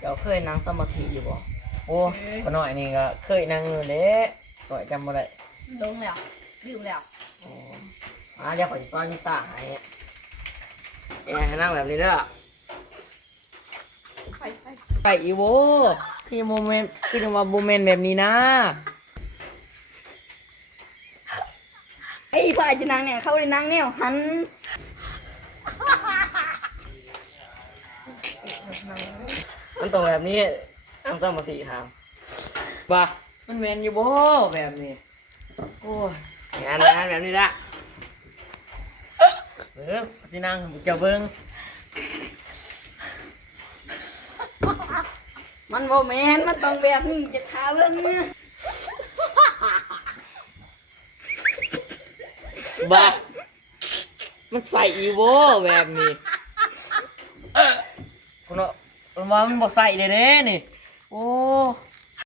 เจ้าเคยนั่งสมาธิอยู่บ่โอ้ เคย ก็น้อยนี่ก็เคยนั่งอยู่เด้ต่อยจำบ่ได้ ลงแล้วลืมแล้ว โอ้เดี๋ยวขอซ้อนนิสาให้ให้นั่งแบบนี้เด้อ ไป ไปอีโวที่โมเมนต์คือจะมาโมเมนต์แบบนี้นะ ไอ้พ่อจะนั่งเนี่ยเขาเลยนั่งเนี่ยหัน มันต้องแบบนี้นั่งสมาธิครับบ่ามันแมนอยู่บ่แบบนี้โอ้ยงานแบบนี้ละที่นั่งเจ้าเบิ้ง มันโมแมนมันต้องแบบนี้จะท้าเรื่องนี้ บ่ามันใส่อีโวแบบนี้คนว่ามันบ่ใส่เลยเด้นี่โอ้